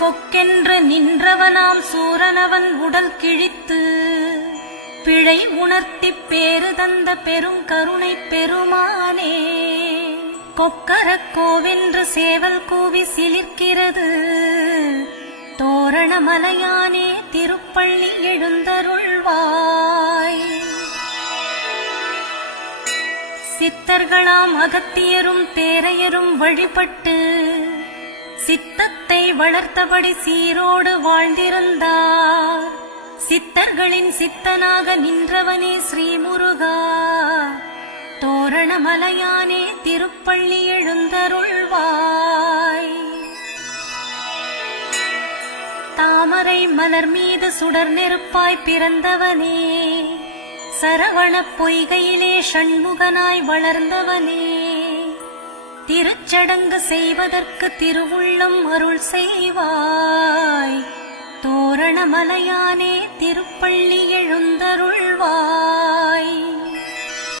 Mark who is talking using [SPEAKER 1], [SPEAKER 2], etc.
[SPEAKER 1] கொக்கென்று நின்றவனாம் சூரனவன் உடல் கிழித்து பிழை உணர்த்திப் பேறு தந்த பெருங்கருணை பெருமானே. கொக்கரக் கோவென்று சேவல் கூவி சிலிர்க்கிறது தோரணமலையானே திருப்பள்ளி எழுந்தருள்வாய். சித்தர்களாம் அகத்தியரும் பேரையரும் வழிபட்டு சித்தத்தை வளர்த்தபடி சீரோடு வாழ்ந்திருந்தார். சித்தர்களின் சித்தனாக நின்றவனே ஸ்ரீமுருகா. தோரணமலையானே திருப்பள்ளி எழுந்தருள்வாய். தாமரை மலர் மீது சுடர் நெருப்பாய் பிறந்தவனே. சரவணப் பொய்கையிலே ஷண்முகனாய் வளர்ந்தவனே. திருச்சடங்கு செய்வதற்கு திருவுள்ளம் அருள் செய்வாய். தோரணமலையானே திருப்பள்ளி எழுந்தருள்வாய்.